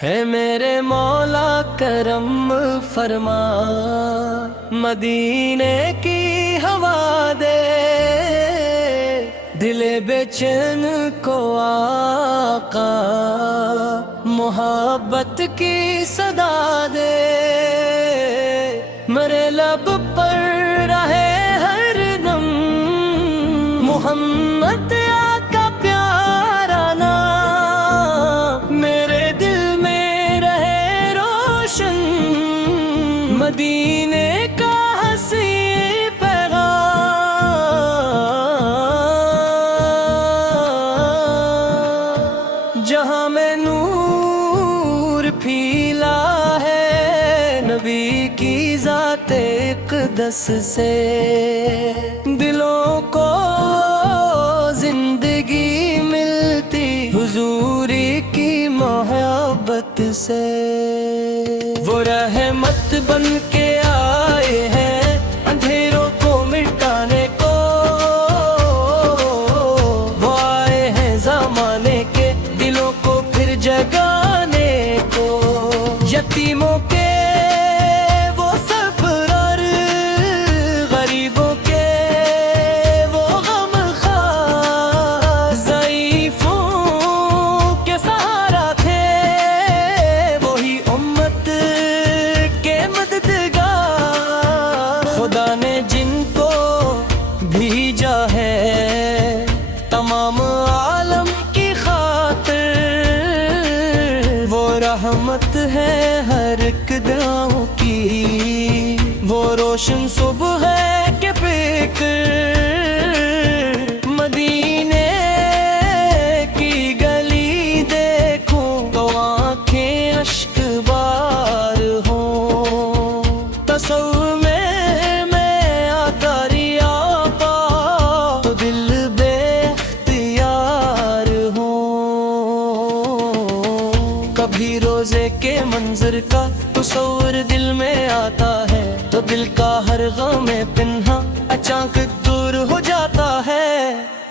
ہے میرے مولا کرم فرما، مدینے کی ہوا دے، دل بے چین کو آقا محبت کی صدا دے، میرے لب پر رہے ہر دم محمد آقا پیارا نام، میرے دل میں رہے روشن مدینے کا حسین پیغام، جہاں میں نور پھیلا ہے نبی کی ذات اقدس سے، دلوں کو زندگی ملتی حضوری کی محبت سے، وہ رحمت بن کے آئے ہیں اندھیروں کو مٹانے کو، وہ آئے ہیں زمانے کے دلوں کو پھر جگانے کو، یتیموں کے وہ سرپرار، غریبوں کے وہ غمخوار، ضعیفوں کے سہارا تھے، وہی امت کے مددگار، خدا نے جن کو بھیجا ہے تمام عالم کی خاطر، وہ رحمت ہے ہر ایک دلوں کی، وہ روشن صبح ہے کہ فکر، مدینے کی گلی دیکھوں تو آنکھیں اشک بار ہوں، تصور میں آکاری آقا تو دل بے اختیار ہوں، کبھی روزے کے منظر کا تصور دل میں آتا ہے تو دل کا ہر غم پنہا اچانک دور ہو جاتا ہے،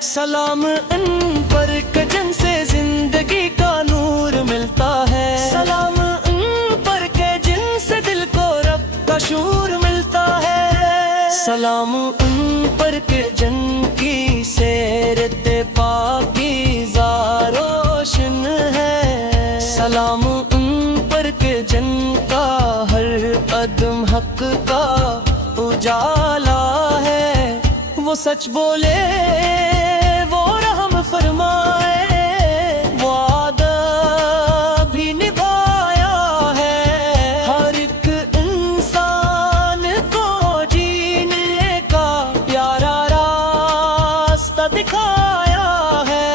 سلام ان پر کہ جن سے زندگی کا نور ملتا ہے، سلام ان پر کہ جن سے دل کو رب کا شعور ملتا ہے، سلام ان پر کہ جن کی سیرت پاکیزہ روشن ہے، سلام ان پر کہ جن کا ہر قدم حق کا اجالا ہے، وہ سچ بولے وہ رحم فرمائے، وہ وعدہ بھی نبھایا ہے، ہر ایک انسان کو جینے کا پیارا راستہ دکھایا ہے،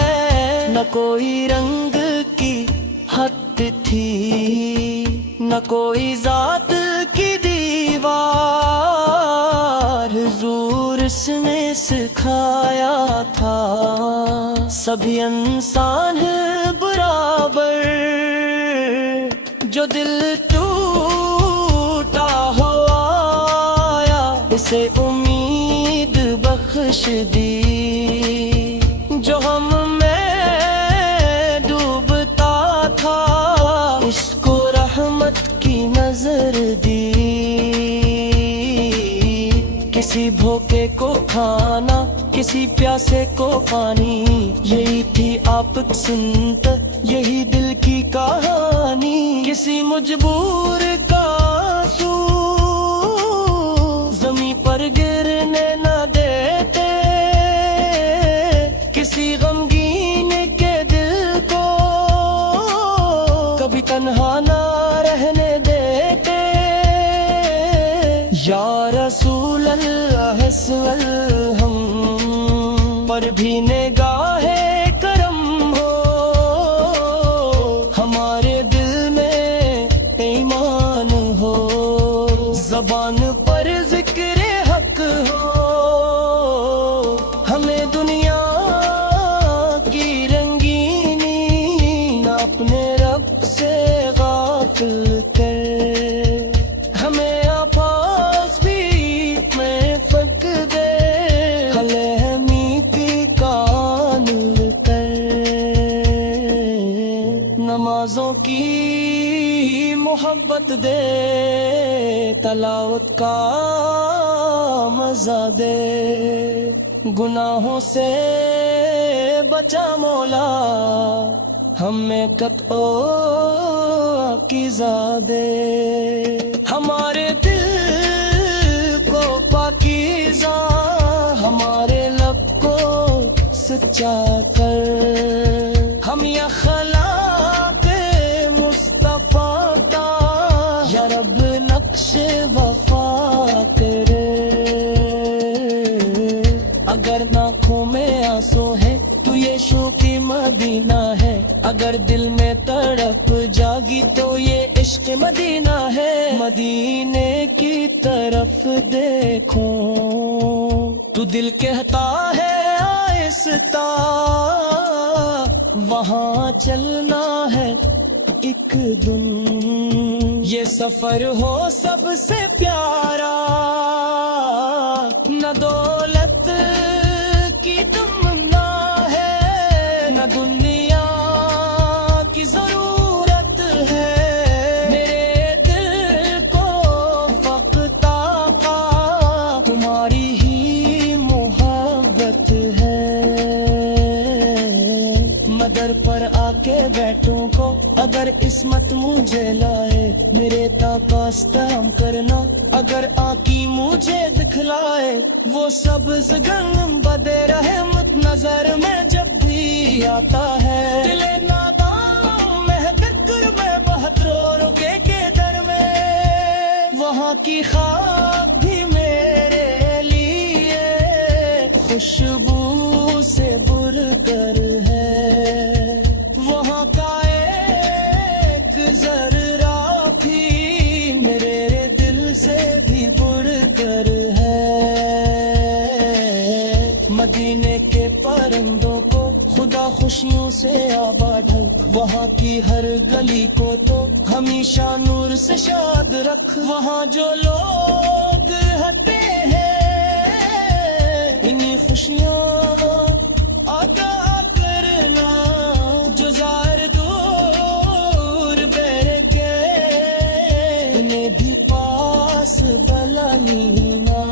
نہ کوئی رنگ کی حد تھی نہ کوئی ذات کی دیوار، حضور اس نے سکھایا تھا سبھی انسان برابر، جو دل ٹوٹا ہو آیا اسے امید بخش دی، جو ہم میں ڈوبتا تھا اس کو رحمت کی نظر دی، کسی بھوکے کو کھانا کسی پیاسے کو پانی، یہی تھی آپ کی سنت یہی دل کی کہانی، کسی مجبور کا آنسو زمین پر گرنے نہ دیتے، کسی غمگین کے دل کو کبھی تنہا نہ رہنے دیتے، یا رسول اللہ ہم پر بھی نگاہ کرم ہو، ہمارے دل میں ایمان ہو، زبان پر ذکر حق ہو، ہمیں دنیا کی رنگینی نہ اپنے رب سے غافل کر، ہمیں آپاس بھی میں فق دے، ہلہمی کی کان کر، نمازوں کی کی محبت دے، تلاوت کا مزہ دے، گناہوں سے بچا مولا، ہمیں قطع عقیدہ دے، ہمارے دل کو پاکیزہ، ہمارے لب کو سچا کر، ہم یہ اخلاق مصطفیٰ کا یا رب نقش وفا کرے، اگر آنکھوں میں آنسو ہے تو یہ شوقی مدینہ ہے، اگر دل میں تڑپ جاگی تو یہ عشق مدینہ ہے، مدینے کی طرف دیکھو تو دل کہتا ہے آہستہ، وہاں چلنا ہے ایک دن، یہ سفر ہو سب سے پیارا، نہ دولت کی تمنا ہے، نہ دنیا کی ضرورت ہے، میرے دل کو فقط آقا تمہاری ہی محبت ہے، مدر پر آ کے بیٹھوں کو اگر عصمت مجھے لائے، میرے تاپاستم کرنا اگر آقی مجھے دکھلائے، وہ سبز گنبد رحمت نظر میں جب بھی آتا ہے، دل ناداں میں فکر میں بہت رو کے در میں، وہاں کی خاک بھی میرے لیے خوشبو سے بر کر ہے، وہاں کا ایک ذرہ بھی میرے دل سے بھی بڑھ کر ہے، مدینے کے پرندوں کو خدا خوشیوں سے آباد ہے، وہاں کی ہر گلی کو تو ہمیشہ نور سے شاد رکھ، وہاں جو لوگ رہتے ہیں انہی خوشیاں عطا کرنا، جو زار دور بیر کے انہیں بھی پاس بلا لینا،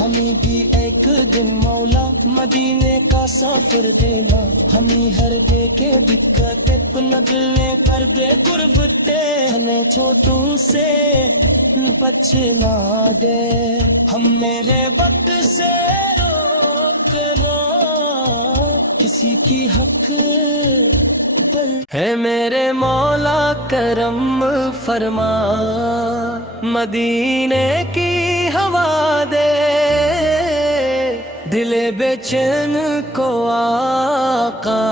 ہمیں بھی ایک دن مولا مدینے کا سفر دینا، ہمیں ہر بے کے دقت نگلنے کر دے قربتے، ہمیں چھوٹوں سے بچنا دے، ہم میرے وقت سے روک کسی کی حق پر ہے، میرے مولا کرم فرما، مدینے کی ہوا دے، دل بے چین کو آقا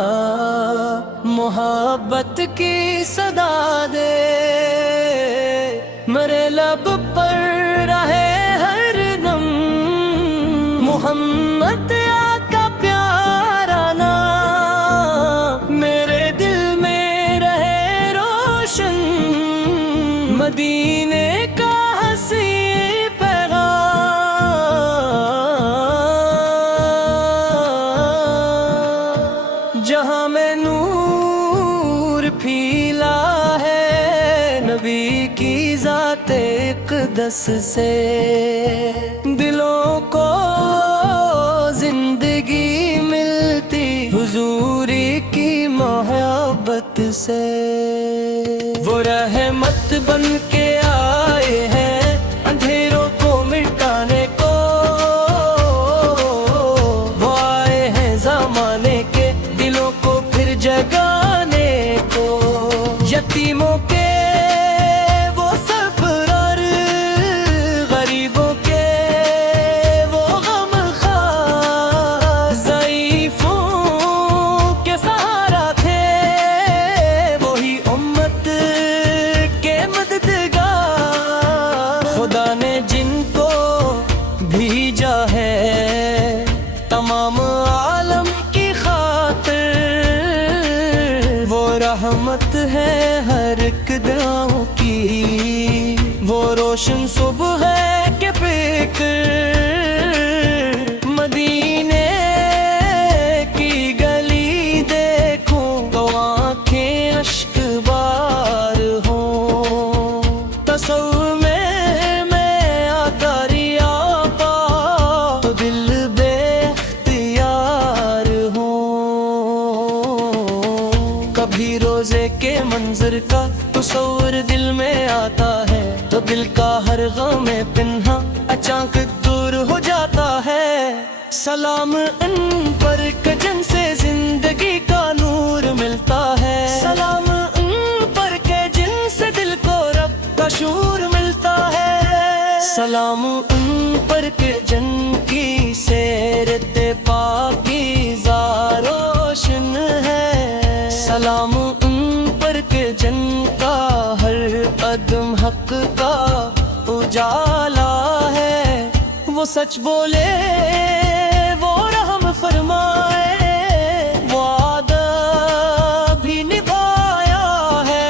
محبت کی صدا دے، میرے لب پر رہے ہر دم محمد آقا پیارا نام، میرے دل میں رہے روشن مدینے کا حسین پیغام، جہاں میں نور پھیلا ہے نبی کی ذات اقدس سے، دلوں کو زندگی ملتی حضوری کی محبت سے، وہ رحمت بن کے آئے ہیں اندھیروں کو مٹانے کو، وہ آئے ہیں زمانے کے دلوں کو پھر جگانے کو، یتیموں کے وہ صبر، غریبوں کے وہ غم خوار، ضعیفوں کے سہارا تھے، وہی امت کے مددگار، خدا نے جن کو بھیجا ہے تمام عالم کی خاطر، وہ رحمت ہے ہر ایک دلوں کی، وہ روشن صبح ہے کہ فکر، مدینے کی گلی دیکھوں تو آنکھیں اشک تصور میں آتا ریا پا تو دل بے اختیار ہوں. کبھی روزے کے منظر کا تصور دل میں آتا ہے تو دل کا ہر غم پنہا اچانک دور ہو جاتا ہے. سلام ان پر کہ جن سے زندگی کا نور ملتا ہے. سلام ان پر کہ جن سے دل کو رب کا شعور ملتا ہے. سلام ان پر کہ جن کی سیرت پاکیزہ روشن ہے. سلام ان پر کہ جن کا ہر قدم حق کا اجالا ہے. وہ سچ بولے وہ رحم فرمائے وعدہ بھی نبھایا ہے.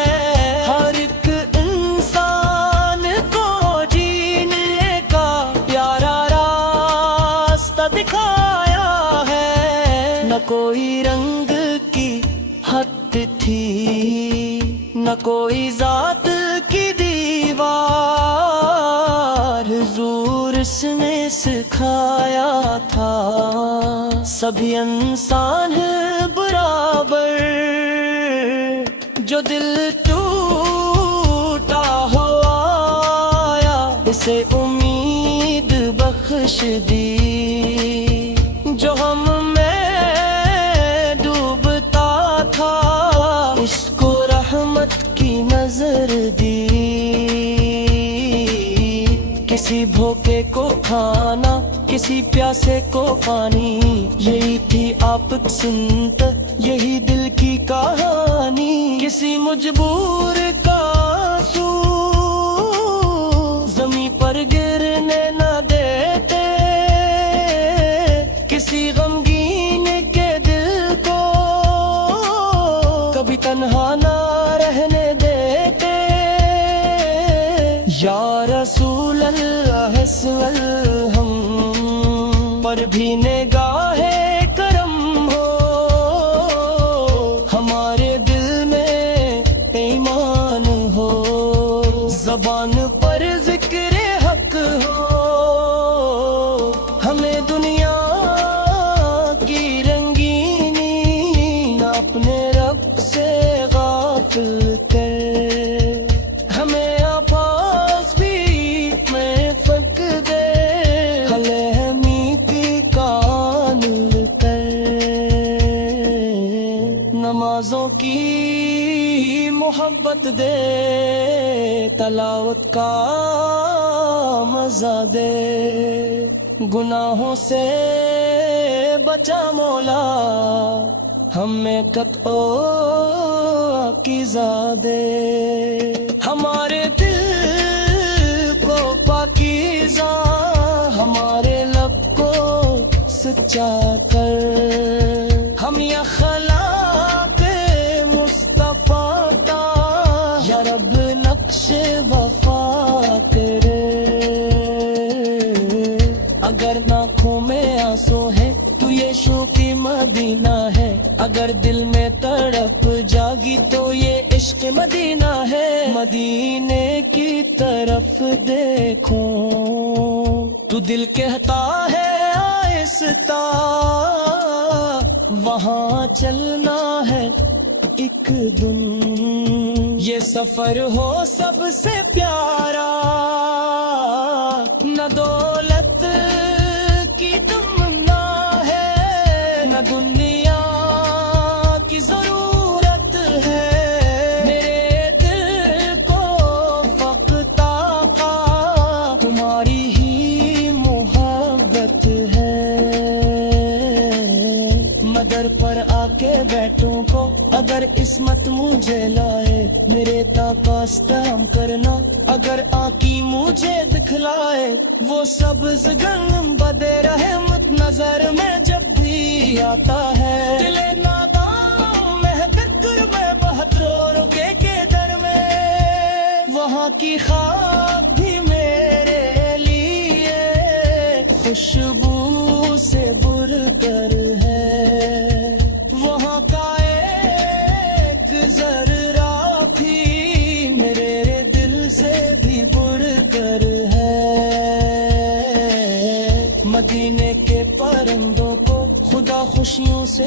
ہر ایک انسان کو جینے کا پیارا راستہ دکھایا ہے. نہ کوئی رنگ کی حد تھی نہ کوئی ذات کی دیوار. حضور اس نے سکھایا تھا سبھی انسان برابر. جو دل ٹوٹا ہو آیا اسے امید بخش دی. جو ہم میں ڈوبتا تھا اس کو رحمت کی نظر دی. کسی بھوکے کو کھانا کسی پیاسے کو پانی یہی تھی آپ سنت یہی دل کی کہانی. کسی مجبور کا آنسو زمیں پر گرنے نہ دیتے. کسی غمگین کے دل کو کبھی تنہا نہ رہنے دیتے. یا رسول اللہ صلی ہم پر بھی نگاہ کرم ہو. ہمارے دل میں ایمان ہو زبان پر ذکر حق ہو. ہمیں دنیا کی رنگینی نہ اپنے رب سے غافل کر. ہمیں آپاس بھی میں فق دے حلمی کی کامل کر. نمازوں کی محبت دے تلاوت کا مزہ دے. گناہوں سے بچا مولا ہمیں قطع عقیدہ دے. ہمارے دل کو پاکیزہ ہمارے لب کو سچا کر. ہم اخلاق مصطفیٰ کا یا رب نقش وفا کرے. اگر آنکھوں میں آنسو ہے تو یہ شوقی مدینہ ہے. اگر دل میں تڑپ جاگی تو یہ عشق مدینہ ہے. مدینے کی طرف دیکھو تو دل کہتا ہے آہستہ وہاں چلنا ہے ایک دن. یہ سفر ہو سب سے پیارا نہ دولت کی تمنا ہے نہ دنیا کی ضرورت ہے. میرے دل کو فقط آقا تمہاری ہی محبت ہے. مدر پر آ کے بیٹھوں کو اگر عصمت مجھے لائے میرے تاکاستام کرنا. اگر آنکی مجھے دکھلائے وہ سبز گنبد رحمت نظر میں جب بھی آتا ہے. دل نادان مہکر میں بہت رو کے در میں وہاں کی خاک بھی میرے لیے خوشبو سے برکر ہے. وہاں کا ایک ذرہ بھی میرے دل سے بھی سے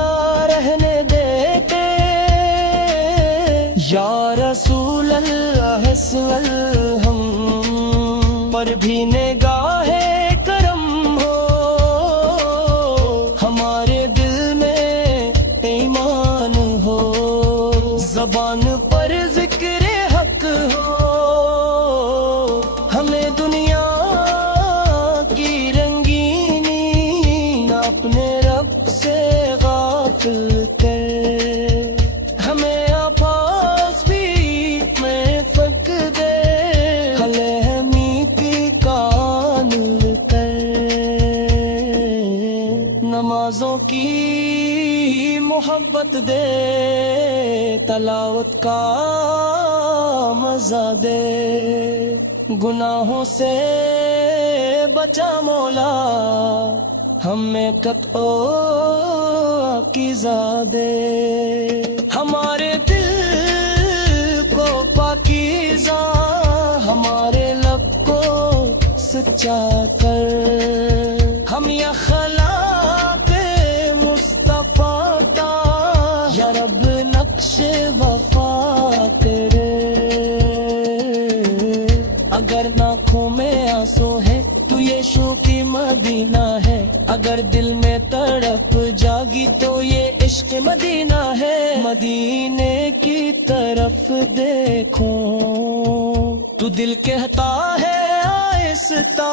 نہ رہنے دیتے، یا رسول اللہ صلی ہم پر بھی نگاہ کرم ہو، ہمارے دل میں ایمان ہو، زبان پر ذکر حق ہو، ہمیں دنیا کی رنگینی نہ اپنے رب سے غافل کر، ہمیں آپاس بھی میں فق دے، خلہمی کی کامل کر، نمازوں کی محبت دے، تلاوت کا مزہ دے، گناہوں سے بچا مولا، ہمیں قطع عقیدہ دے، ہمارے دل کو پاکیزہ، ہمارے لب کو سچا کر، ہم اخلاق مصطفیٰ کا یا رب نقش وفا کرے، اگر آنکھوں میں آنسو ہے تو یہ شوقی مدینہ ہے، اگر دل میں تڑپ جاگی تو یہ عشق مدینہ ہے، مدینے کی طرف دیکھو تو دل کہتا ہے آہستہ،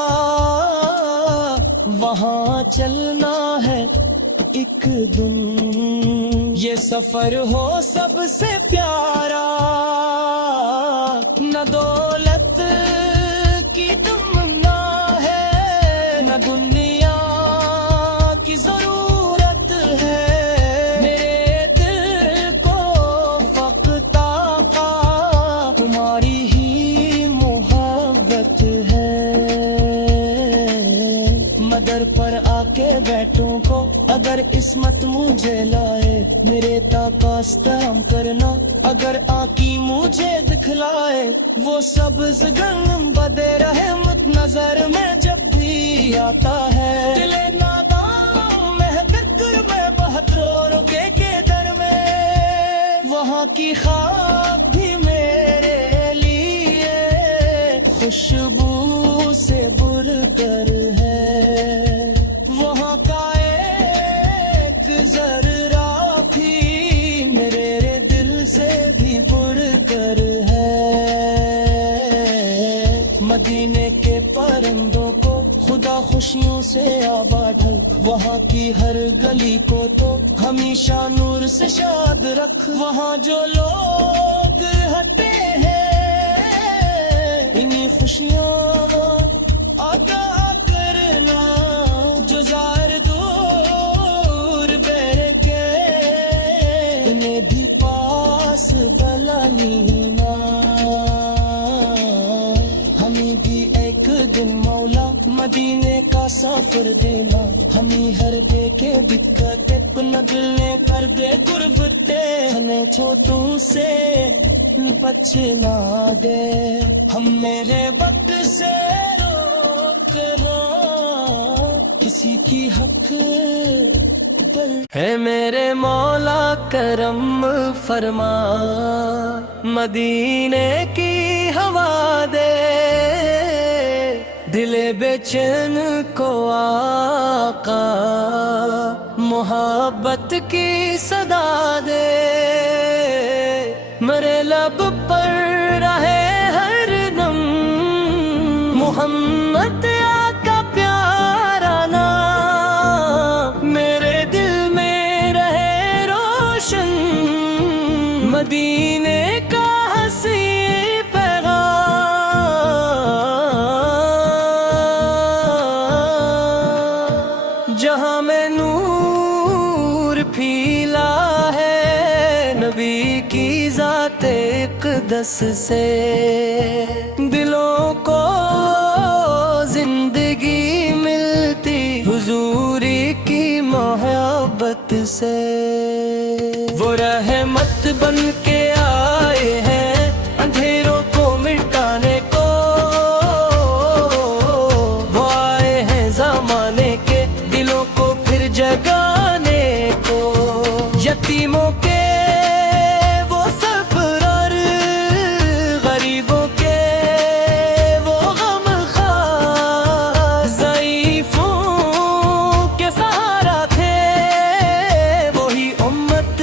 وہاں چلنا ہے ایک دن، یہ سفر ہو سب سے پیارا، نہ دولت کی تمنا ہے، نہ دنیا کی ضرورت ہے، میرے دل کو فقط آقا تمہاری ہی محبت ہے، مدر پر آ کے بیٹھوں کو اگر عصمت مجھے لائے، میرے تاقاستم کرنا اگر آقی مجھے دکھلائے، وہ سبز گنبد رحمت نظر میں جب بھی آتا ہے، دل ناداں میں فکر میں بہت رو رکے کے در میں، وہاں کی خاک بھی میرے لیے خوشبو سے بر کر ہے، وہاں کا ایک ذرہ بھی میرے دل سے بھی بڑھ کر ہے، مدینے کے پرندوں کو خدا خوشیوں سے آباد ہے، وہاں کی ہر گلی کو تو ہمیشہ نور سے شاد رکھ، وہاں جو لوگ ہٹے ہیں انہیں خوشیاں عطا کرنا، جو زائر دور بیر کے انہیں بھی پاس بلا لینا، ہمیں بھی ایک دن مولا مدینے کا سفر دینا، ہمیں ہر دے کے دقت اپنا دل نے کر دے قربتے، ہمیں چھوٹوں سے بچنا دے، ہم میرے وقت سے روک کسی کی حق پر، ہے میرے مولا کرم فرما، مدینے کی ہوا دے، دل بے چین کو آقا محبت کی صدا دے، میرے لب پر رہے ہر دم محمد آقا پیارا نام، میرے دل میں رہے روشن مدینے کا ہنسی پیغام، جہاں میں نور پھیلا ہے نبی کی ذات اقدس سے، دلوں کو زندگی ملتی حضوری کی محبت سے، وہ رحمت بن کے آئے ہیں اندھیروں کو مٹانے کو، وہ آئے ہیں زمانے کے دلوں کو پھر جگانے کو، یتیموں کے وہ سرپرار، غریبوں کے وہ غمخوار، ضعیفوں کے سہارا تھے، وہی امت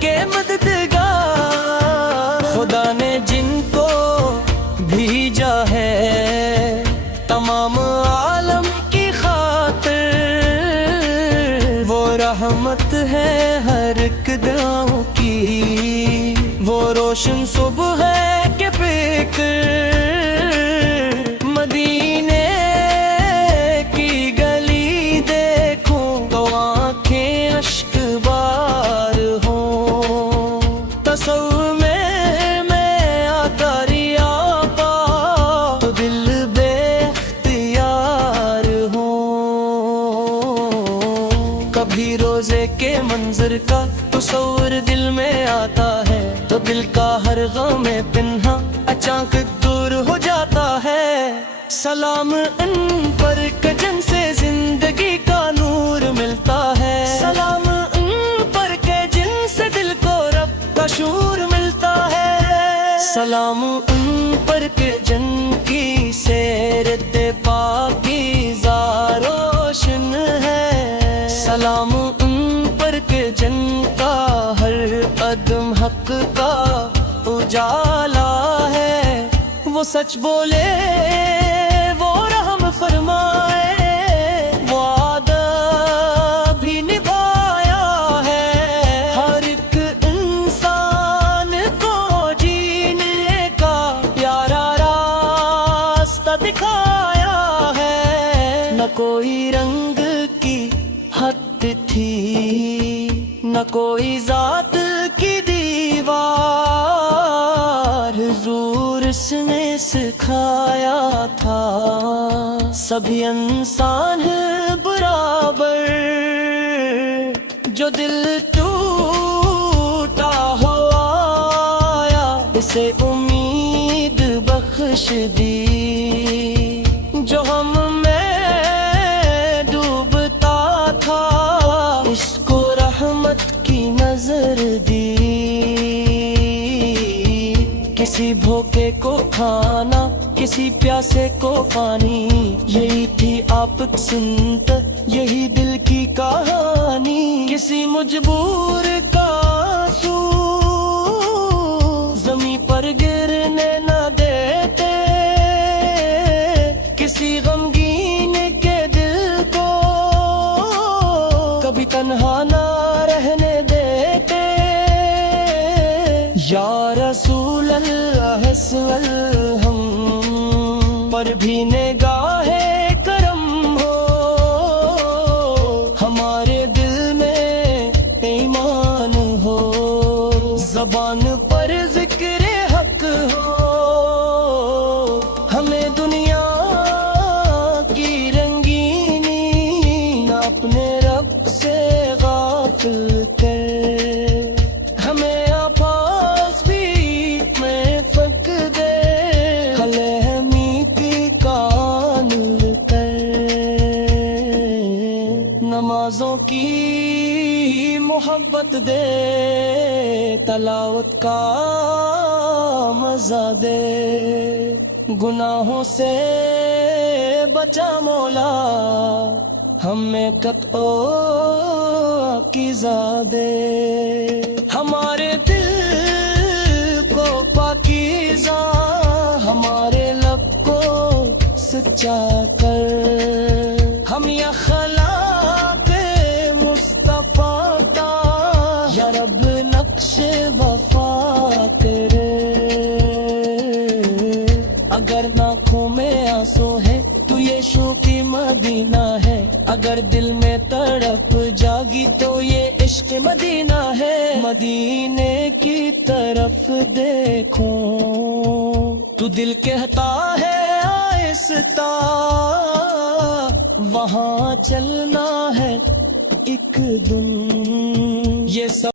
کے مددگار۔ خدا نے جن کو بھیجا ہے تمام عالم کی خاطر، وہ رحمت ہے ہر ایک دلوں کی، وہ روشن صبح ہے کہ فکر۔ مدینے کی گلی دیکھوں تو آنکھیں اشک بار ہوں، تصور میں آتا ریا پا تو دل بے اختیار ہوں۔ کبھی روزے کے منظر کا تصور دل میں آتا ہے تو دل کا ہر غم پنہا اچانک دور ہو جاتا ہے۔ سلام ان پر کہ جن سے زندگی کا نور ملتا ہے، سلام ان پر کہ جن سے دل کو رب کا شعور ملتا ہے، سلام ان پر کہ جن کی سیرت پاکیزہ روشن ہے، سلام ان پر کہ جن کا ہر قدم حق کا اجالا ہے۔ وہ سچ بولے وہ رحم فرمائے، وعدہ بھی نبھایا ہے، ہر ایک انسان کو جینے کا پیارا راستہ دکھایا ہے۔ نہ کوئی رنگ کی حد تھی، نہ کوئی ذات کی دیوار، حضور اس نے سکھایا تھا سبھی انسان برابر۔ جو دل ٹوٹا ہو آیا اسے امید بخش دی، جو ہم میں ڈوبتا تھا اس کو رحمت کی نظر دی۔ کسی بھوکے کو کھانا، کسی پیاسے کو پانی، یہی تھی آپ کی سنت، یہی دل کی کہانی۔ کسی مجبور کا آنسو زمین پر گرنے نہ دیتے، کسی غمگین کے دل کو کبھی تنہا نہ رہنے دیتے۔ یا رسول اللہ صلی ہم پر بھی نگاہ کرم ہو، ہمارے دل میں ایمان ہو، زبان پر ذکر حق ہو، ہمیں دنیا کی رنگینی نہ اپنے رب سے غافل کر، ہمیں آپاس بھی میں فق دے، خلہمی کی کامل کر۔ نمازوں کی محبت دے، تلاوت کا مزہ دے، گناہوں سے بچا مولا، ہمیں قطع عقیدہ دے، ہمارے دل کو پاکیزہ، ہمارے لب کو سچا کر، ہم یہ اخلاق مصطفیٰ کا یا رب نقش وفا کرے۔ اگر آنکھوں میں آنسو ہے تو یہ شوقی مدینہ ہے، اگر دل میں تڑپ جاگی تو یہ عشق مدینہ ہے۔ مدینے کی طرف دیکھوں تو دل کہتا ہے آہستہ، وہاں چلنا ہے ایک دن، یہ سب